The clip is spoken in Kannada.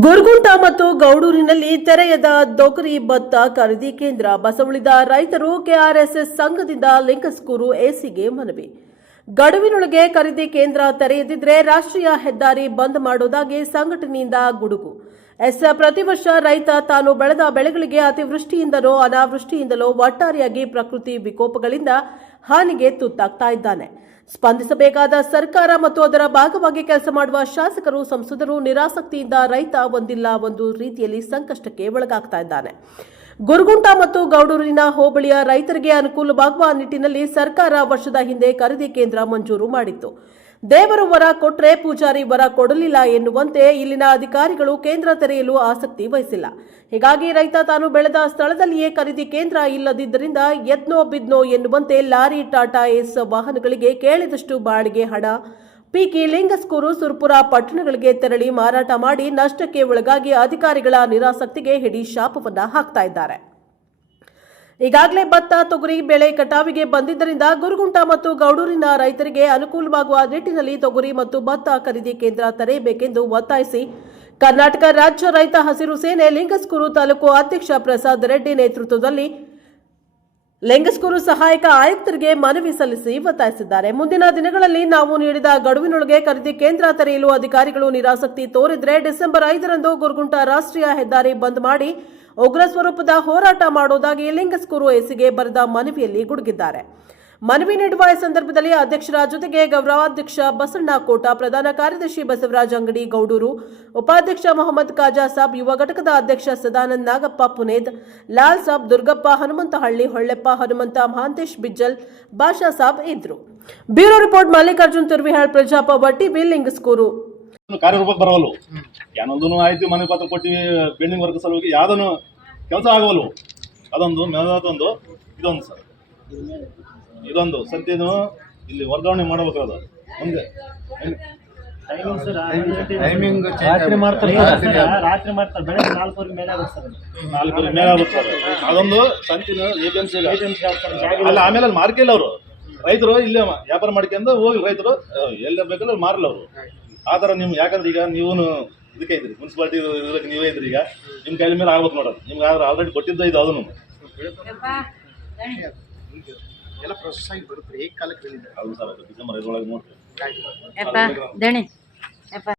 ಗುರುಗುಂಟ ಮತ್ತು ಗೌಡೂರಿನಲ್ಲಿ ತೆರೆಯದ ತೊಗರಿ ಭತ್ತ ಖರೀದಿ ಕೇಂದ್ರ. ಬಸವುಳಿದ ರೈತರು ಕೆಆರ್ಎಸ್ಎಸ್ ಸಂಘದಿಂದ ಲಿಂಗಸ್ಕೂರು ಎಸಿಗೆ ಮನವಿ. ಗಡುವಿನೊಳಗೆ ಖರೀದಿ ಕೇಂದ್ರ ತೆರೆಯದಿದ್ದರೆ ರಾಷ್ಟ್ರೀಯ ಹೆದ್ದಾರಿ ಬಂದ್ ಮಾಡುವುದಾಗಿ ಸಂಘಟನೆಯಿಂದ ಗುಡುಗು. ಪ್ರತಿ ವರ್ಷ ರೈತ ತಾನು ಬೆಳೆದ ಬೆಳೆಗಳಿಗೆ ಅತಿವೃಷ್ಟಿಯಿಂದಲೋ ಅನಾವೃಷ್ಟಿಯಿಂದಲೋ ಒಟ್ಟಾರೆಯಾಗಿ ಪ್ರಕೃತಿ ವಿಕೋಪಗಳಿಂದ ಹಾನಿಗೆ ತುತ್ತಾಗ್ತಾ ಇದ್ದಾನೆ. ಸ್ಪಂದಿಸಬೇಕಾದ ಸರ್ಕಾರ ಮತ್ತು ಅದರ ಭಾಗವಾಗಿ ಕೆಲಸ ಮಾಡುವ ಶಾಸಕರು, ಸಂಸದರು ನಿರಾಸಕ್ತಿಯಿಂದ ರೈತ ಒಂದಿಲ್ಲ ಒಂದು ರೀತಿಯಲ್ಲಿ ಸಂಕಷ್ಟಕ್ಕೆ ಒಳಗಾಗ್ತಾ ಇದ್ದಾನೆ. ಗುರುಗುಂಟ ಮತ್ತು ಗೌಡೂರಿನ ಹೋಬಳಿಯ ರೈತರಿಗೆ ಅನುಕೂಲವಾಗುವ ನಿಟ್ಟಿನಲ್ಲಿ ಸರ್ಕಾರ ವರ್ಷದ ಹಿಂದೆ ಖರೀದಿ ಕೇಂದ್ರ ಮಂಜೂರು ಮಾಡಿತ್ತು. ದೇವರು ವರ ಕೊಟ್ರೆ ಪೂಜಾರಿ ವರ ಕೊಡಲಿಲ್ಲ ಎನ್ನುವಂತೆ ಇಲ್ಲಿನ ಅಧಿಕಾರಿಗಳು ಕೇಂದ್ರ ತೆರೆಯಲು ಆಸಕ್ತಿ ವಹಿಸಿಲ್ಲ. ಹೀಗಾಗಿ ರೈತ ತಾನು ಬೆಳೆದ ಸ್ಥಳದಲ್ಲಿಯೇ ಖರೀದಿ ಕೇಂದ್ರ ಇಲ್ಲದಿದ್ದರಿಂದ ಎದ್ನೋ ಬಿದ್ನೋ ಎನ್ನುವಂತೆ ಲಾರಿ, ಟಾಟಾ ಏಸ್ ವಾಹನಗಳಿಗೆ ಕೇಳಿದಷ್ಟು ಬಾಡಿಗೆ ಹಣ ಪೀಕಿ ಲಿಂಗಸ್ಕೂರು, ಸುರಪುರ ಪಟ್ಟಣಗಳಿಗೆ ತೆರಳಿ ಮಾರಾಟ ಮಾಡಿ ನಷ್ಟಕ್ಕೆ ಒಳಗಾಗಿ ಅಧಿಕಾರಿಗಳ ನಿರಾಸಕ್ತಿಗೆ ಹಿಡಿ ಶಾಪವನ್ನ ಹಾಕ್ತಾ ಇದ್ದಾರೆ. ಈಗಾಗಲೇ ಭತ್ತ, ತೊಗರಿ ಬೆಳೆ ಕಟಾವಿಗೆ ಬಂದಿದ್ದರಿಂದ ಗುರುಗುಂಟ ಮತ್ತು ಗೌಡೂರಿನ ರೈತರಿಗೆ ಅನುಕೂಲವಾಗುವ ನಿಟ್ಟಿನಲ್ಲಿ ತೊಗರಿ ಮತ್ತು ಭತ್ತ ಖರೀದಿ ಕೇಂದ್ರ ತೆರೆಯಬೇಕೆಂದು ಒತ್ತಾಯಿಸಿ ಕರ್ನಾಟಕ ರಾಜ್ಯ ರೈತ ಹಸಿರು ಸೇನೆ ಲಿಂಗಸ್ಕೂರು ತಾಲೂಕು ಅಧ್ಯಕ್ಷ ಪ್ರಸಾದ್ ರೆಡ್ಡಿ ನೇತೃತ್ವದಲ್ಲಿ ಲಿಂಗಸ್ಕೂರು ಸಹಾಯಕ ಆಯುಕ್ತರಿಗೆ ಮನವಿ ಸಲ್ಲಿಸಿ ಒತ್ತಾಯಿಸಿದ್ದಾರೆ. ಮುಂದಿನ ದಿನಗಳಲ್ಲಿ ನಾವು ನೀಡಿದ ಗಡುವಿನೊಳಗೆ ಖರೀದಿ ಕೇಂದ್ರ ತೆರೆಯಲು ಅಧಿಕಾರಿಗಳು ನಿರಾಸಕ್ತಿ ತೋರಿದರೆ ಡಿಸೆಂಬರ್ 5ರಂದು ಗುರುಗುಂಟ ರಾಷ್ಟ್ರೀಯ ಹೆದ್ದಾರಿ ಬಂದ್ ಮಾಡಿ ಉಗ್ರ ಸ್ವರೂಪದ ಹೋರಾಟ ಮಾಡುವುದಾಗಿ ಲಿಂಗಸ್ಕೂರು ಎಸಿಗೆ ಬರೆದ ಮನವಿಯಲ್ಲಿ ಗುಡುಗಿದ್ದಾರೆ. ಮನವಿ ನೀಡುವ ಈ ಸಂದರ್ಭದಲ್ಲಿ ಅಧ್ಯಕ್ಷರ ಜೊತೆಗೆ ಗೌರವಾಧ್ಯಕ್ಷ ಬಸಣ್ಣ ಕೋಟ, ಪ್ರಧಾನ ಕಾರ್ಯದರ್ಶಿ ಬಸವರಾಜ ಅಂಗಡಿ ಗೌಡೂರು, ಉಪಾಧ್ಯಕ್ಷ ಮೊಹಮ್ಮದ್ ಖಾಜಾ ಸಾಬ್, ಯುವ ಘಟಕದ ಅಧ್ಯಕ್ಷ ಸದಾನಂದ್ ನಾಗಪ್ಪ ಪುನೇದ್, ಲಾಲ್ ಸಾಬ್, ದುರ್ಗಪ್ಪ ಹನುಮಂತಹಳ್ಳಿ, ಹೊಳ್ಳೆಪ್ಪ ಹನುಮಂತ, ಮಹಾಂತೇಶ್ ಬಿಜ್ಜಲ್, ಬಾಷಾ ಸಾಬ್ ಇದ್ರು. ಬ್ಯೂರೋ ರಿಪೋರ್ಟ್ ಮಲ್ಲಿಕಾರ್ಜುನ್ ತುರ್ವಿಹಾಳ್, ಪ್ರಜಾಪವ ಟಿವಿ, ಲಿಂಗಸ್ಕೂರು. ಕಾರ್ಯರೂಪಕ್ಕೆ ಬರವಲ್ಲು. ಏನೊಂದೂ ಆಯ್ತು, ಮನೆ ಪತ್ರ ಕೊಟ್ಟು ಬಿಲ್ಡಿಂಗ್ ವರ್ಕ್ ಸಲುವಾಗಿ ಯಾವುದನ್ನು ಕೆಲಸ ಆಗವಲ್ಲು. ಅದೊಂದು ಮೇಲೊಂದು ಇದೊಂದು ಸರ್, ಇದೊಂದು ಸತ್ಯನು ಇಲ್ಲಿ ವರ್ಗಾವಣೆ ಮಾಡಬೇಕಾದ ಮುಂದೆ ರಾತ್ರಿ ಮಾಡ್ತಾರೆ ಬೆಳಗ್ಗೆ 4 ಮೇಲೆ ಆಗುತ್ತೆ ಸರ್. ಅದೊಂದು ಸಂತಿನ ಏಜೆನ್ಸಿ ಅಲ್ಲ. ಆಮೇಲೆ ಅಲ್ಲಿ ಮಾರ್ಕಿಲ್ಲ ಅವರು ರೈತರು, ಇಲ್ಲೇ ವ್ಯಾಪಾರ ಮಾಡ್ಕೊಂಡು ಹೋಗಿ ರೈತರು ಎಲ್ಲ ಬೇಕಲ್ಲ ಮಾರಲ್ಲ ಅವರು. ಆ ಥರ ನಿಮ್ಗೆ ಯಾಕಂದ್ರೆ ಈಗ ನೀವು ಇದಕ್ಕೆ ಇದ್ರಿ, ಮುನ್ಸಿಪಾಲಿಟಿ ಇದಕ್ಕೆ ನೀವೇ ಇದ್ರಿ. ಈಗ ನಿಮ್ಮ ಕೈಲ ಮೇಲೆ ಆಗ್ಬೇಕು ನೋಡೋದು. ನಿಮ್ಗೆ ಆದ್ರೆ ಆಲ್ರೆಡಿ ಕೊಟ್ಟಿದ್ದ ಇದು ಅದನ್ನು ಎಲ್ಲ ಪ್ರೊಸೆಸ್ ಆಗಿ ಬರುತ್ತೆ. ಏಕ ಕಾಲಕ್ಕೆ ಹೌದು ಸರ್, ಡಿಸೆಂಬರ್ 5 ಒಳಗೆ ನೋಡ್ತೀವಿ.